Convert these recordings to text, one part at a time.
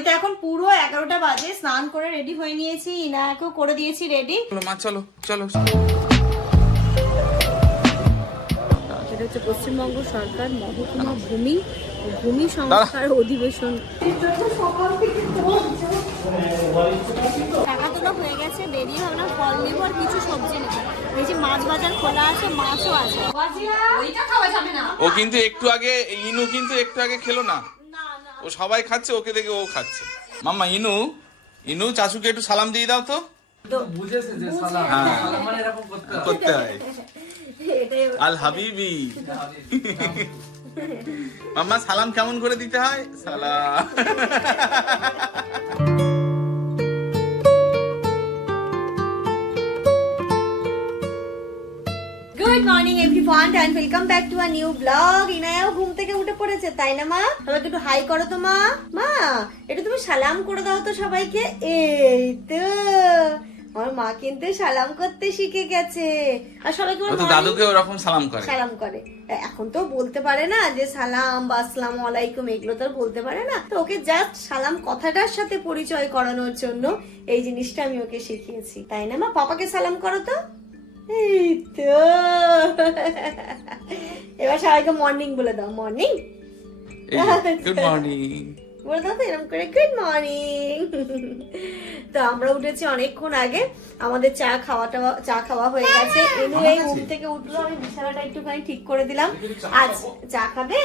ঘড়িতে এখন পুরো এগারোটা বাজে স্নান করে রেডি হয়ে নিয়েছি ইনায়াকেও করে দিয়েছি রেডি চলো মা চলো চলো। এটা হচ্ছে পশ্চিমবঙ্গ সরকার মহকুমা ভূমি ও ভূমি সংস্কার অধিবেশন। টাকা তোলা হয়ে গেছে বেরিয়ে ভাবলাম ফল নেব আর কিছু সবজি নেব। এই যে মাছ বাজার খোলা আছে মাছও আছে। ওইটা খাওয়া যাবে না ও কিন্তু একটু আগে ইনু কিন্তু একটু আগে খেলো না। ও সবাই খাচ্ছে ওকে দেখে ও খাচ্ছে। মাম্মা ইনু ইনু চাচুকে একটু সালাম দিয়ে দাও তো। হ্যাঁ। মানে করতে হয়। আল হাবিবি। মাম্মা সালাম কেমন করে দিতে হয়? সালাম। Welcome back to a new blog ইনায়াও ঘুম থেকে উঠে পড়েছে তাই না মা? সবাইকে একটু হাই করো তো মা। মা একটু তুমি সালাম করে দাও তো সবাইকে। এই তো আমার মা কিন্তু সালাম করতে শিখে গেছে। আর সবাইকে তো দাদুকে ওরকম সালাম করে। সালাম করে। এখন তো বলতে পারে না যে সালাম বা আসসালাম আলাইকুম এগুলো তো আর বলতে পারে না। তো ওকে জাস্ট সালাম কথাটার সাথে পরিচয় করানোর জন্য এই জিনিসটা আমি ওকে শিখিয়েছি। তাই না মা? পাপাকে সালাম করো তো। তো এবার সবাইকে মর্নিং বলে দাও মর্নিং গুড মর্নিং বলে দাও এরকম করে গুড মর্নিং তো আমরা উঠেছি অনেকক্ষণ আগে। আমাদের চা খাওয়াটা চা খাওয়া হয়ে গেছে। এনু এই ঘুম থেকে উঠল আমি বিছানাটা একটুখানি ঠিক করে দিলাম। আজ চা খাবে?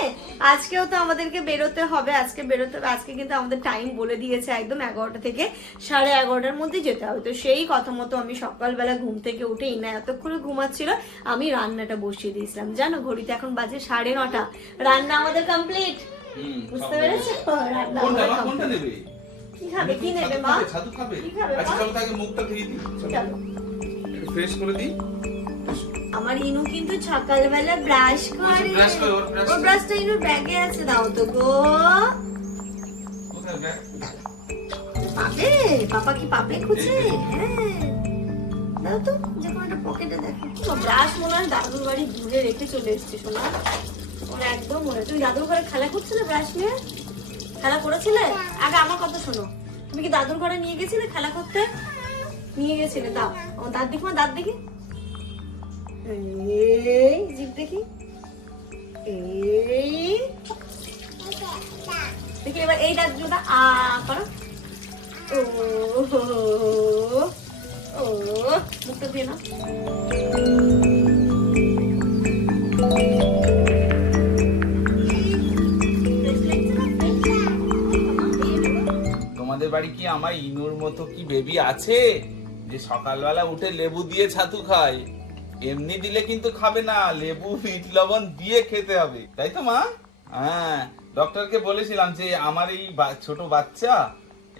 আজকেও তো আমাদেরকে বেরোতে হবে আজকে বেরোতে হবে। আজকে কিন্তু আমাদের টাইম বলে দিয়েছে একদম এগারোটা থেকে সাড়ে এগারোটার মধ্যে যেতে হবে। তো সেই কথা মতো আমি সকালবেলা ঘুম থেকে উঠে ইনা এতক্ষণে ঘুমাচ্ছিল আমি রান্নাটা বসিয়ে দিয়েছিলাম। জানো ঘড়িতে এখন বাজে সাড়ে নটা। রান্না আমাদের কমপ্লিট বুঝতে পেরেছ? কোনটা নেবে কি খাবে? কি নেবে মা? ছাতু খাবে। আচ্ছা চলো তাকে মুখটা ধুয়ে দিই। চলো। ফ্রেশ করে দিই। আমার ইনু কিন্তু সকালবেলা ব্রাশ করে। brush করে, ওর brush ওর ব্রাশটা ইনুর ব্যাগে আছে দাও তো গো। কোথায় ব্যাগ? পাবে? পাপা কি পাবে খুঁজে? হ্যাঁ। দাও তো যে কোনো একটা পকেটে দেখো। ব্রাশ মনে হয় দাদুর বাড়ি দূরে রেখে চলে এসছে শোনা একদম মনে তুমি দাদুর ঘরে খেলা করছিলে ব্রাশ নিয়ে? খেলা করেছিলে? আগে আমার কথা শোনো। তুমি কি দাদুর ঘরে নিয়ে গেছিলে খেলা করতে? নিয়ে গেছিলে, দাও। আমার দাঁত দেখি দাঁত দেখি। এই, জিভ দেখি। এই। দেখি, এবার এই দাঁত দুটা আ, করো। ও ও মুখটা দিয়ে না আমার ইনুর মতো কি বেবি আছে? যে সকালবেলা উঠে লেবু দিয়ে ছাতু খায়। এমনি দিলে কিন্তু খাবে না, লেবু বিট লবণ দিয়ে খেতে হবে। তাই তো, মা? হ্যাঁ ডক্টরকে বলেছিলাম যে আমার এই ছোট বাচ্চা,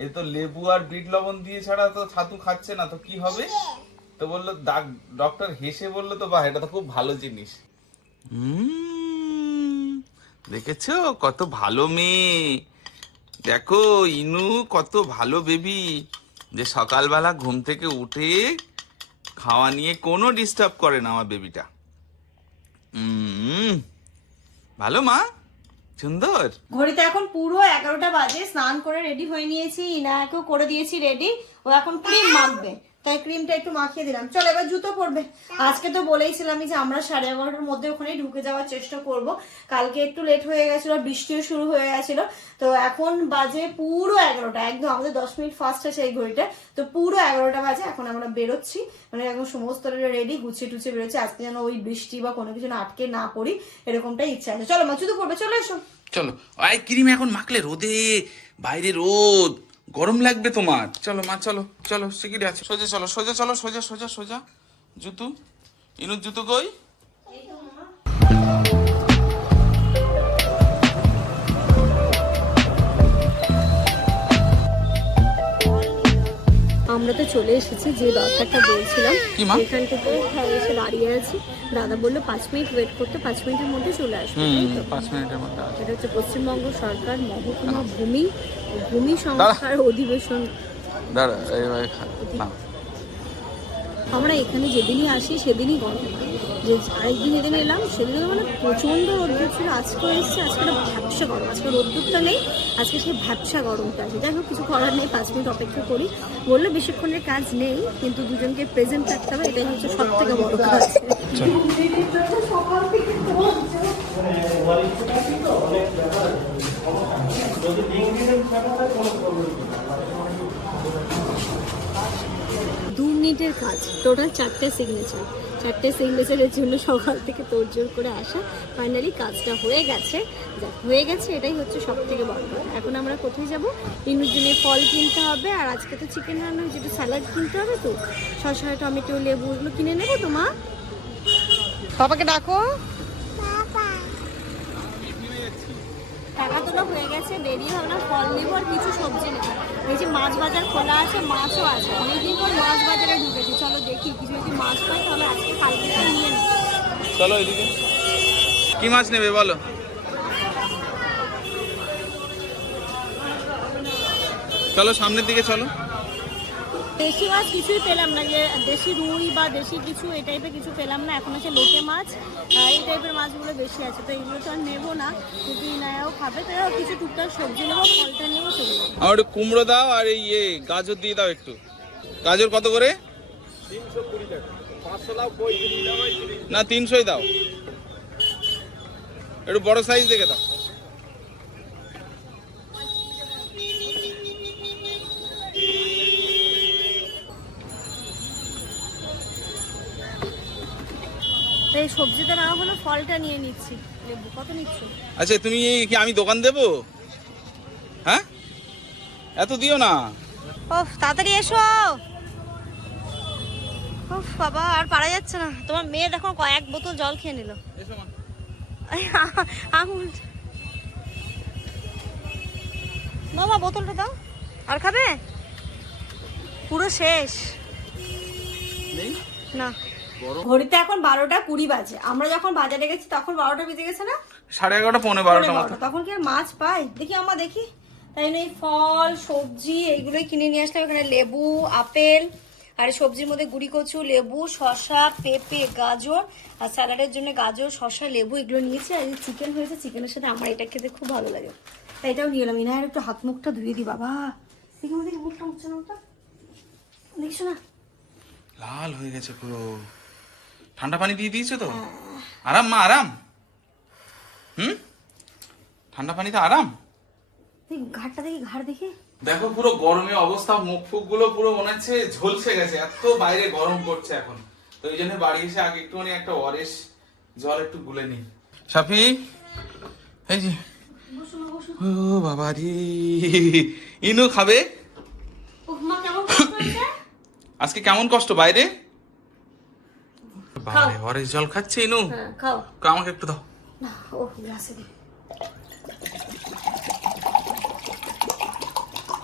এ তো লেবু আর বিট লবণ দিয়ে ছাড়া তো ছাতু খাচ্ছে না, তো কি হবে? তো বলল ডক্টর হেসে বলল তো, বাহ, এটা তো খুব ভালো জিনিস। দেখেছ? কত ভালো মেয়ে। দেখো, ইনু কত ভালো বেবি। যে সকালবেলা ঘুম থেকে উঠে খাওয়া নিয়ে কোনো ডিস্টার্ব করে না আমার বেবিটা। ভালো মা? সুন্দর? ঘড়িতে এখন পুরো এগারোটা বাজে, স্নান করে রেডি হয়ে নিয়েছি ইনাকেও করে দিয়েছি রেডি ও এখন ক্রিম মাখবে। তাই ক্রিমটা একটু মাখিয়ে দিলাম। চলো, এবার জুতো পরবে। আজকে তো বলেইছিলাম যে আমরা সাড়ে এগারোটার মধ্যে ওখানে ঢুকে যাওয়ার চেষ্টা করব। কালকে একটু লেট হয়ে গেছিল, বৃষ্টিও শুরু হয়ে গেছিল। তো এখন বাজে পুরো এগারোটা, একদম আমাদের দশ মিনিট ফার্স্ট আছে এই ঘড়িটা। তো পুরো এগারোটা বাজে, এখন আমরা বেরোচ্ছি। মানে এখন সমস্ত রেডি গুছিয়ে টুছিয়ে বেরোচ্ছি। আজকে যেন ওই বৃষ্টি বা কোনো কিছু আটকে না পড়ি, এরকমটাই ইচ্ছা আছে। চলো, মা, জুতো পরবে, চলে এসো। চলো। আই ক্রিম এখন মাখলে রোদে, বাইরে রোদ। গরম লাগবে তোমার। চলো, মা, চলো চলো সিকিটে আছে। সোজা চলো সোজা চলো, সোজা সোজা সোজা। জুতু, ইনুর জুতো কই? আমরা তো চলে এসেছি যে দরকারটা বলছিলাম। এখান থেকে হ্যাঁ এসে দাঁড়িয়ে আছি। দাদা বলল পাঁচ মিনিট ওয়েট করতে পাঁচ মিনিটের মধ্যে চলে আসবে পাঁচ মিনিটের মধ্যে। এটা হচ্ছে পশ্চিমবঙ্গ সরকার মহকুমা ভূমি ভূমি সংস্কার অধিবেশন। দাঁড়া না আমরা এখানে যেদিনই আসি সেদিনই গরম যে আরেকদিন এদিন এলাম সেদিনও মানে প্রচণ্ড রোদ্দুর ছিল। আজকেও এসছে আজকে একটা ভ্যাবসা গরম। আজকে রোদ্দুরটা নেই আজকে সেই ভ্যাবসা গরমটা আছে। যাই হোক কিছু করার নেই পাঁচ মিনিট অপেক্ষা করি। বলল বেশিক্ষণের কাজ নেই কিন্তু দুজনকে প্রেজেন্ট থাকতে হবে এটাই হচ্ছে সব থেকে বড় কাজ। সকাল দু মিনিটের কাজ টোটাল চারটে সিগনেচার চারটে সিগনেচারের জন্য সকাল থেকে তোড়জোড় করে আসা। ফাইনালি কাজটা হয়ে গেছে। যা হয়ে গেছে, এটাই হচ্ছে সব থেকে বড় কথা। এখন আমরা কোথায় যাব? ইনুর জন্য ফল কিনতে হবে, আর আজকে তো চিকেন রান্না যেটা স্যালাড কিনতে হবে তো? শসা টমেটো, লেবু এগুলো কিনে নেব তো, মা? বাবাকে ডাকো। টাকা তোলা হয়ে গেছে, বেরিয়ে ভাবলাম ফল নেব আর কিছু সবজি নেব। এই যে মাছ বাজার খোলা আছে, মাছও আছে। অনেকদিন পর মাছ বাজারে ঢুকেছি। চলো দেখি, কিছু যদি মাছ পাই তাহলে আজকে কালকে নিয়ে নিই চলো এদিকে। কি মাছ নেবে বলো? চলো সামনের দিকে চলো। দেশি মাছ কিছুই পেলাম না, যে দেশি রুই বা দেশি কিছু, এই টাইপের কিছু পেলাম না। এখন আছে লোটে মাছ এই টাইপের মাছগুলো বেশি আছে। তো এগুলো তো আর নেব না, যদি ইনায়াও খাবে, তো কিছু টুকটাক সবজি নেব, ফলটা নেব চলে আমার একটু কুমড়ো দাও আর এই ইয়ে গাজর দিয়ে দাও একটু। গাজর কত করে? না, তিনশোই দাও। একটু বড় সাইজ দেখে দাও। এই সবজিটা না হলো ফলটা নিয়ে নিচ্ছি। লেবু কত নিচ্ছ? আচ্ছা তুমি কি আমি দোকান দেবো? হ্যাঁ? এত দিও না। ওফ তাড়াতাড়ি এসো। ওফ বাবা আর পারা যাচ্ছে না। তোমার মেয়ে দেখো কয়েক বোতল জল খেয়ে নিল। আঙুল বাবা বোতলটা দাও। আর খাবে? পুরো শেষ। নেই? ঘড়িতে এখন বারোটা কুড়ি বাজে। আমরা যখন বাজারে গেছি তখন বারোটা বেজে গেছে না? সাড়ে এগারোটা পৌনে বারোটা মতো। তখন কি আর মাছ পাই? দেখি আমরা দেখি। তাই জন্য এই ফল সবজি এইগুলোই কিনে নিয়ে আসলাম। এখানে লেবু আপেল আর সবজির মধ্যে গুড়ি কচু লেবু শসা পেঁপে গাজর আর স্যালাডের জন্য গাজর শসা লেবু এগুলো নিয়েছি। আর এই চিকেন হয়েছে চিকেনের সাথে আমার এটা খেতে খুব ভালো লাগে। তাই এটাও নিয়ে এলাম। ইনায়ের একটু হাত মুখটা ধুয়ে দিই বাবা। দেখি আমাদের মুখটা মুখছে না ওটা। দেখছ না? লাল হয়ে গেছে পুরো। ঠান্ডা পানি দিয়ে দিয়েছ তো? আরাম মা আরাম। হুম? ঠান্ডা পানিতে আরাম। ঘাটটা দেখি ঘাড় দেখি। দেখো পুরো গরমে অবস্থা মুখ ফুকগুলো পুরো মনে হচ্ছে ঝলসে গেছে এত বাইরে গরম পড়ছে এখন। তো এই জন্য বাড়ি এসে আগে একটুখানি একটা অরেস জল একটু গুলে নি সাফি এই যে ও বাবা রে ইনু খাবে? মা কেমন কষ্ট হয়েছে আজকে কেমন কষ্ট বাইরে? বাবারে অরেস জল খাচ্ছে ইনু। হ্যাঁ খাও। আমাকে একটু দাও। না ও গ্লাসে দে।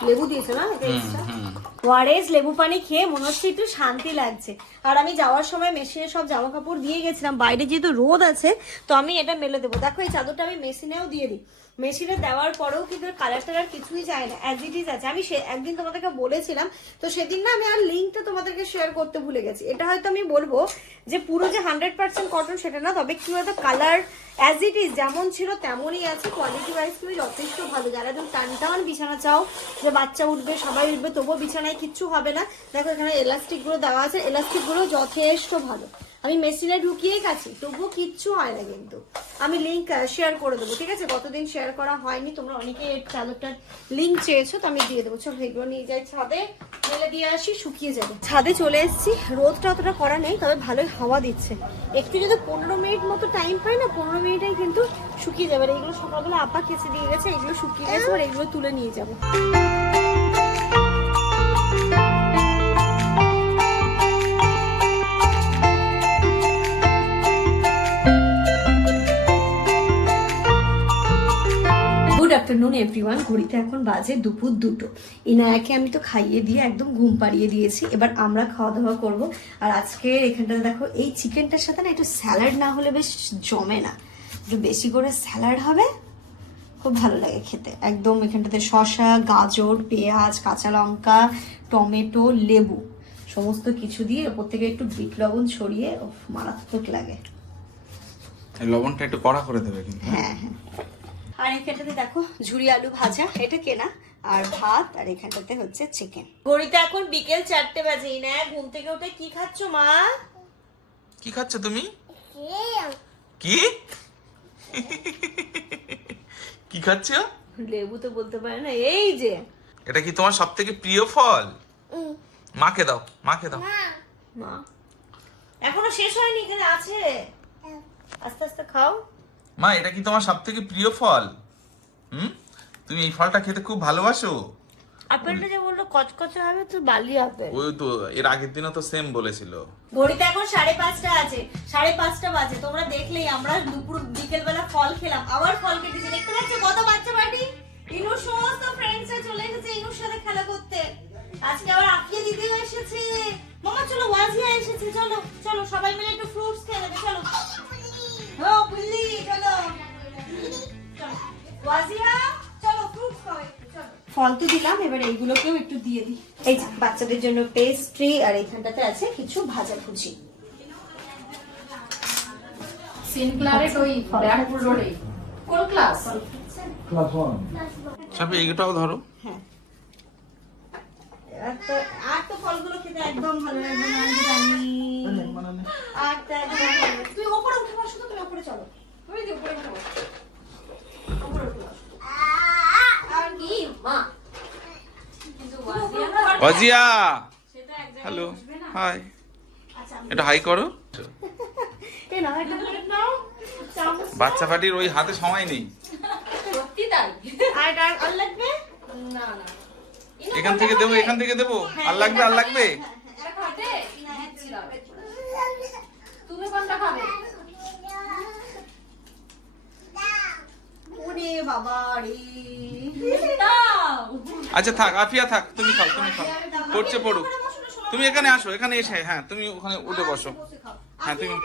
লেবু দিয়েছে না? ওয়ারেস লেবু পানি খেয়ে মনে হচ্ছে একটু শান্তি লাগছে। আর আমি যাওয়ার সময় মেশিনে সব জামা কাপড় দিয়ে গেছিলাম বাইরে যেহেতু রোদ আছে তো আমি এটা মেলে দেবো। দেখো এই চাদরটা আমি মেশিনেও দিয়ে দিই। মেশিনে দেওয়ার পরেও কিন্তু কালার টালার কিছুই যায় না অ্যাজ ইট ইজ আছে। আমি সে একদিন তোমাদেরকে বলেছিলাম, তো সেদিন না আমি আর লিঙ্কটা তোমাদেরকে শেয়ার করতে ভুলে গেছি। এটা হয়তো আমি বলব যে পুরো যে হান্ড্রেড পার্সেন্ট কটন সেটা না, তবে কি হয়তো কালার অ্যাজ ইট ইজ যেমন ছিল তেমনই আছে কোয়ালিটি ওয়াইজ তুমি যথেষ্ট ভালো। যারা একদম টান টান বিছানা চাও যে বাচ্চা উঠবে, সবাই উঠবে, তবুও বিছানায় কিচ্ছু হবে না। দেখো এখানে এলাস্টিকগুলো দেওয়া আছে এলাস্টিকগুলো যথেষ্ট ভালো। আমি মেশিনে ঢুকিয়েই গেছি তবুও কিচ্ছু হয় না কিন্তু। আমি লিঙ্ক শেয়ার করে দেবো ঠিক আছে? কতদিন শেয়ার করা হয়নি তোমরা অনেকে এর চাদরটার লিঙ্ক চেয়েছো তো আমি দিয়ে দেবো। চলো এগুলো নিয়ে যাই ছাদে মেলে দিয়ে আসি শুকিয়ে যাবে। ছাদে চলে এসেছি রোদটা অতটা করা নেই তবে ভালোই হাওয়া দিচ্ছে। একটু যদি পনেরো মিনিট মতো টাইম পাই না পনেরো মিনিটেই কিন্তু শুকিয়ে যাবে। আর এগুলো সকালবেলা আপা কেচে দিয়ে গেছে এগুলো শুকিয়ে গেছে আর এগুলো তুলে নিয়ে যাব। আফটারনুন এভরিওয়ান ঘড়িতে এখন বাজে দুপুর দুটো। ইনায়াকে আমি তো খাইয়ে দিয়ে একদম ঘুম পাড়িয়ে দিয়েছি। এবার আমরা খাওয়া দাওয়া করব। আর আজকে এখানটাতে দেখো এই চিকেনটার সাথে না একটু স্যালাড না হলে বেশ জমে না। একটু বেশি করে স্যালাড হবে। খুব ভালো লাগে খেতে। একদম এখানটাতে শসা গাজর পেঁয়াজ কাঁচা লঙ্কা টমেটো লেবু সমস্ত কিছু দিয়ে ওপর থেকে একটু বিট লবণ ছড়িয়ে মারাত্মক লাগে। লবণটা একটু কড়া করে দেবে কিন্তু হ্যাঁ হ্যাঁ। আর এখানটাতে দেখো ঝুরি আলু ভাজা এটা কেনা আর ভাত আর এখানটাতে হচ্ছে চিকেন ঘড়িতে এখন বিকেল চারটে বাজে না ঘুম থেকে উঠে কি খাচ্ছ মা? কি খাচ্ছ তুমি? কি? কি খাচ্ছ? লেবু তো বলতে পারে না এই যে। এটা কি তোমার সব থেকে প্রিয় ফল? মাকে দাও মাকে দাও। মা। এখনও শেষ হয়নি এখানে আছে। আস্তে আস্তে খাও। মা এটা কি তোমার সব থেকে প্রিয় ফল? হুম? তুমি এই ফলটা খেতে খুব ভালোবাসো? আপেলটা যে বলল কচকচে হবে তো বালি আপেল ওই তো এর আগের দিনও তো সেম বলেছিল। ঘড়িতে এখন সাড়ে পাঁচটা আছে সাড়ে পাঁচটা বাজে তোমরা দেখলেই আমরা দুপুর বিকেল বেলা ফল খেলাম। আবার ফল কেটেছি দেখতে পাচ্ছি কত বাচ্চা পার্টি ইনুর সমস্ত ফ্রেন্ডসরা চলে এসেছে ইনুর সাথে খেলা করতে। আজকে আবার আপিয়ে দিদিও এসেছে। মামা চলো ওয়াজিয়া এসেছে চলো চলো সবাই মিলে একটু ফ্রুটস খেয়ে নেবে চলো। ও বুল্লি চলো। চলো। ওয়াজিয়া চলো ফ্রুটস খাও চলো। ফল তো দিলাম এবার এইগুলোকেও একটু দিয়ে দিই। এই বাচ্চাদের জন্য পেস্ট্রি আর এইখানটাতে আছে কিছু ভাজা ভুজি। সিনক্লারেট ওই ব্যারাকপুর রোডে কোন ক্লাস এইটাও ধরো। হ্যাঁ। আর তো ফলগুলো খেতে একদম ভালো লাগবে না আমি জানি। আর তো একদম ভালো লাগবে না। তুই ওপরে উঠে বসো তো তুমি ওপরে চলো। ওই যে উপরে উঠে বসো। ওপরে উঠে বসো। আর কি? মা। কিন্তু ওয়াজিয়া অজিয়া সেটা এক জায়গায় হ্যালো হাই। আচ্ছা এটা হাই করো। বাচ্চা পাটির ওই হাতে সময় নেই। সত্যি তাই? আর আর আর লাগবে? না না। এখান থেকে দেবো এখান থেকে দেবো? আর লাগবে আর লাগবে। তুমি কোনটা খাবে? আচ্ছা থাক আফিয়া থাক তুমি খাও তুমি খাও। পড়ছে পড়ুক। তুমি এখানে আসো এখানে এসে হ্যাঁ তুমি ওখানে উঠে বসো। হ্যাঁ তুমি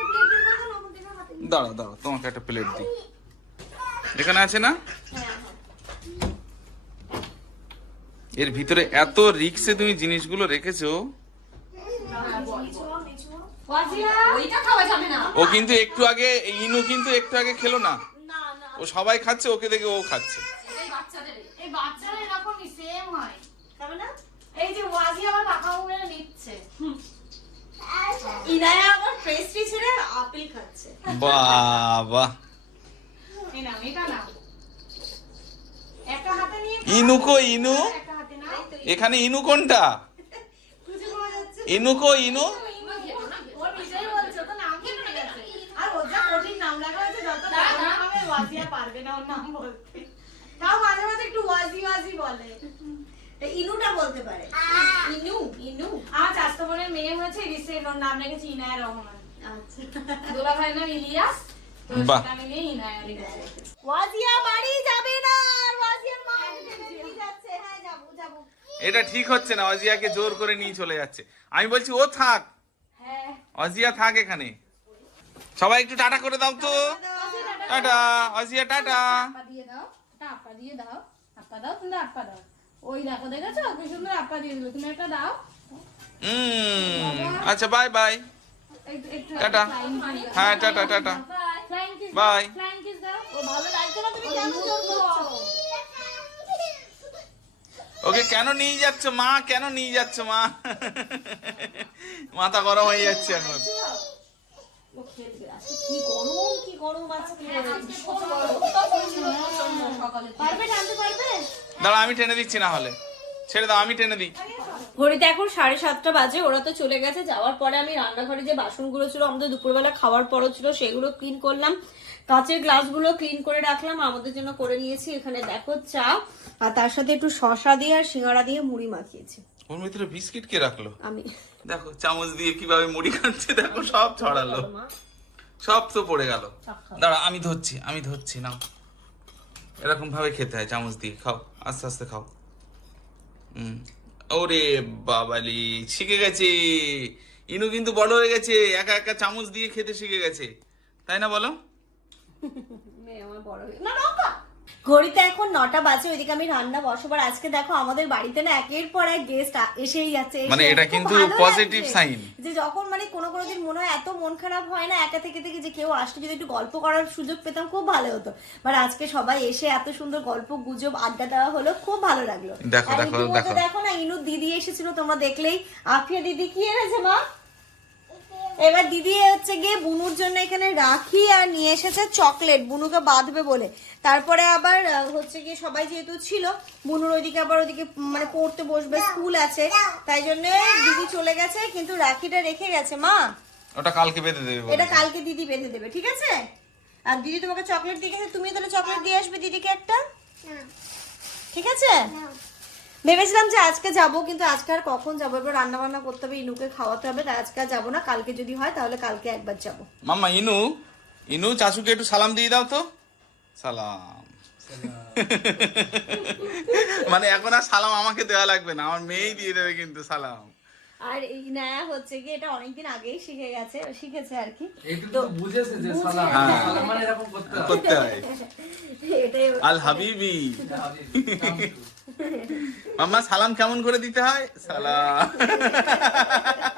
দাঁড়াও দাঁড়াও তোমাকে একটা প্লেট দিই। এখানে আছে না? এর ভিতরে এত রিক্সে তুমি জিনিসগুলো রেখেছো? ও কিন্তু একটু আগে ইনু কিন্তু একটু আগে খেলো না। ও সবাই খাচ্ছে ওকে দেখে ও খাচ্ছে। এই যে ওয়াজি আবার পাকা উড়ে নিচ্ছে ইনায়া আবার পেস্ট্রি ছেড়ে আপেল বাবা নিয়ে ইনু কো ইনু? এখানে ইনু কোনটা? যাচ্ছে ইনু? ওয়াজিয়া মেয়ে হয়েছে ইনায়া রহমান ওয়াজিয়া বাড়ি যাবে না, আর ওয়াজিয়ার মা যাচ্ছে। হ্যাঁ যাব যাব। এটা ঠিক হচ্ছে না অজিয়াকে জোর করে নিয়ে চলে যাচ্ছে। আমি বলছি ও থাক। হ্যাঁ। অজিয়া থাক এখানে। সবাই একটু টাটা করে দাও তো। টাটা অজিয়া টাটা। আপা দিয়ে দাও। আপা দিয়ে দাও। আপা দাও তুমি আপা দাও। ওই দেখো দেখেছ? কি সুন্দর আপা দিয়ে দিল। তুমি একটা দাও। আচ্ছা বাই বাই টাটা। হ্যাঁ টাটা টাটা। বাই ও ভালো লাগছে না তুমি কেন জোর করছ ওকে কেন নিয়ে যাচ্ছ মা? কেন নিয়ে যাচ্ছ মা? মাথা গরম হয়ে যাচ্ছে এখন। ও খেলবে। আজকে কি গরম? কি গরম আজকে? সকালে পারবে টানতে পারবে? দাঁড়া আমি টেনে দিচ্ছি না হলে। ছেড়ে দাও আমি টেনে দিই। ঘড়িতে এখন সাড়ে সাতটা বাজে ওরা তো চলে গেছে। যাওয়ার পরে আমি রান্নাঘরে যে বাসনগুলো ছিল আমাদের দুপুরবেলা খাওয়ার পরও ছিল সেগুলো ক্লিন করলাম। কাঁচের গ্লাসগুলো ক্লিন করে রাখলাম আমাদের জন্য করে নিয়েছি। এখানে দেখো চা আর তার সাথে একটু শশা দিয়ে আর সিঙ্গাড়া দিয়ে মুড়ি মাখিয়েছি। ওর ভিতরে বিস্কিট কে রাখল? আমি। দেখো চামচ দিয়ে কীভাবে মুড়ি খাচ্ছে দেখো সব ছড়ালো। সব তো পড়ে গেল। দাঁড়া আমি ধরছি আমি ধরছি নাও। এরকম ভাবে খেতে হয় চামচ দিয়ে। খাও আস্তে আস্তে খাও। হুম। ওরে বাবালি শিখে গেছে। ইনু কিন্তু বড় হয়ে গেছে একা একা চামচ দিয়ে খেতে শিখে গেছে। তাই না বলো? মেয়ে আমার বড় হয়ে না লঙ্কা ঘড়িতে এখন নটা বাজে ওইদিকে আমি রান্না বসবার আজকে দেখো আমাদের বাড়িতে না একের পর এক গেস্ট এসেই যাচ্ছে মানে এটা কিন্তু লাগছে। sign। যে যখন মানে কোনো কোনো দিন মনে হয় এত মন খারাপ হয় না একা থেকে থেকে যে কেউ আসলে যদি একটু গল্প করার সুযোগ পেতাম খুব ভালো হতো বাট আজকে সবাই এসে এত সুন্দর গল্প গুজব আড্ডা দেওয়া হলো খুব ভালো লাগল দেখো, আর দেখো, দেখো। দেখো না ইনু দিদি এসেছিল তোমরা দেখলেই আফিয়া দিদি কি এনেছে মা এবার দিদি হচ্ছে গিয়ে বুনুর জন্য এখানে রাখি আর নিয়ে এসেছে চকলেট। বুনুকে বাঁধবে বলে। তারপরে আবার হচ্ছে গিয়ে সবাই যেহেতু ছিল বুনুর ওইদিকে আবার ওইদিকে মানে পড়তে বসবে স্কুল আছে। তাই জন্য দিদি চলে গেছে কিন্তু রাখিটা রেখে গেছে। মা ওটা কালকে বেঁধে দেবে এটা কালকে দিদি বেঁধে দেবে ঠিক আছে? আর দিদি তোমাকে চকলেট দিয়ে গেছে তুমি তাহলে চকলেট দিয়ে আসবে দিদিকে একটা? ঠিক আছে? ভেবেছিলাম যে আজকে যাব কিন্তু আজকে আর কখন যাব? এবার রান্না বান্না করতে হবে ইনুকে খাওয়াতে হবে তাই আজকে আর যাব না। কালকে যদি হয় তাহলে কালকে একবার যাব। মাম্মা ইনু? ইনু চাচুকে একটু সালাম দিয়ে দাও তো। সালাম। মানে এখন আর সালাম আমাকে দেওয়া লাগবে না আমার মেয়েই দিয়ে দেবে কিন্তু সালাম। আর হচ্ছে কি এটা অনেকদিন আগেই শিখে গেছে শিখেছে আর কি। তো বুঝেছে যে সালাম হ্যাঁ। মানে এরকম করতে হবে করতে হয়। এটাই আল হাবিবি। মাম্মা সালাম কেমন করে দিতে হয়? সালাম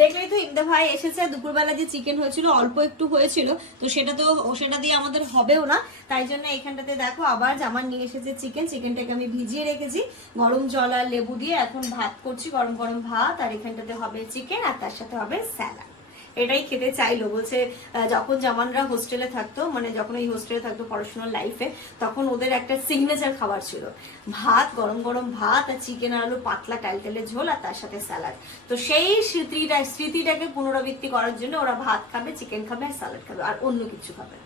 দেখলেই তো ইমদা ভাই এসেছে, দুপুরবেলা যে চিকেন হয়েছিল, অল্প একটু হয়েছিল, তো সেটা তো সেটা দিয়ে আমাদের হবেও না। তাই জন্য এখানটাতে দেখো আবার জামার নিয়ে এসেছে চিকেন চিকেনটাকে আমি ভিজিয়ে রেখেছি। গরম জল আর লেবু দিয়ে এখন ভাত করছি, গরম গরম ভাত, আর এখানটাতে হবে চিকেন আর তার সাথে হবে স্যালাড এটাই খেতে চাইলো। বলছে যখন জামানরা হোস্টেলে থাকতো মানে যখন এই হোস্টেলে থাকতো পড়াশোনার লাইফে তখন ওদের একটা সিগনেচার খাবার ছিল। ভাত, গরম গরম ভাত আর চিকেন আলু, পাতলা টাইলটেলের ঝোল আর তার সাথে স্যালাড তো সেই স্মৃতিটা, স্মৃতিটাকে পুনরাবৃত্তি করার জন্য ওরা ভাত খাবে চিকেন খাবে আর স্যালাড খাবে আর অন্য কিছু খাবে না।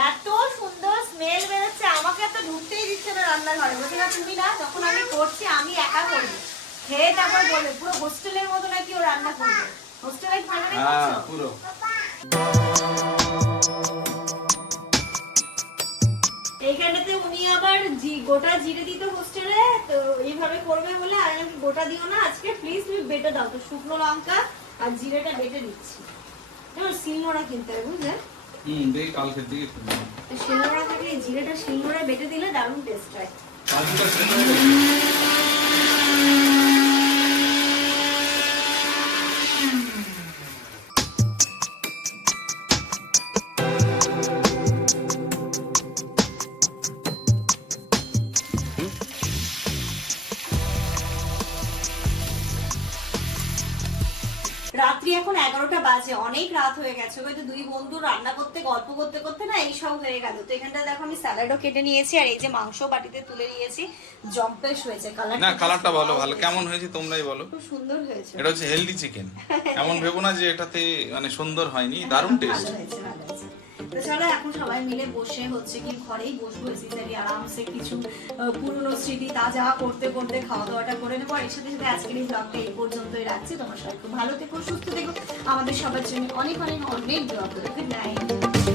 এত সুন্দর স্মেল বেরোচ্ছে আমাকে এত ঢুকতেই দিচ্ছে না রান্নাঘরে। বলছে না তুমি না যখন আমি করছি আমি একা করব। খেয়ে তারপর বলবে পুরো হোস্টেলের মতো নাকি ও রান্না করবে? হোস্টেলে খানা হ্যাঁ পুরো। এইখানটাতে উনি আবার জি- গোটা জিরে দিত হোস্টেলে তো এইভাবে করবে বলে আর নাকি গোটা দিও না আজকে। প্লিজ তুমি বেটে দাও তো শুকনো লঙ্কা আর জিরেটা বেটে দিচ্ছি। শিলনোড়া কিনতে হবে বুঝলে? হুম দেখি কালকের দিকে শিলনোড়া থাকলে এই জিরেটা শিলনোড়ায় বেটে দিলে দারুণ টেস্ট হয়। বাজে অনেক রাত হয়ে গেছে। হয়তো দুই বন্ধু রান্না করতে গল্প করতে করতে না এইসব হয়ে গেল। তো এখানটা দেখো আমি স্যালাডও কেটে নিয়েছি আর এই যে মাংস বাটিতে তুলে নিয়েছি জম্পেশ হয়েছে কালার না কালারটা ভালো ভালো। কেমন হয়েছে তোমরাই বলো। খুব সুন্দর হয়েছে। এটা হচ্ছে হেলদি চিকেন এমন ভেবো না যে এটাতে মানে সুন্দর হয়নি দারুণ টেস্ট হয়েছে ভালো হয়েছে। তো চলো এখন সবাই মিলে বসে হচ্ছে কি, ঘরেই বসবো এসিসারি আরামসে কিছু পুরনো স্মৃতি তাজা করতে করতে খাওয়া দাওয়াটা করে নেব। এর সাথে সাথে আজকের এই ব্লগটা এই পর্যন্তই রাখছি। তোমার সবাই খুব ভালো থেকো, সুস্থ থেকো। আমাদের সবার জন্য অনেক অনেক অনেক ব্লগ গুড নাইট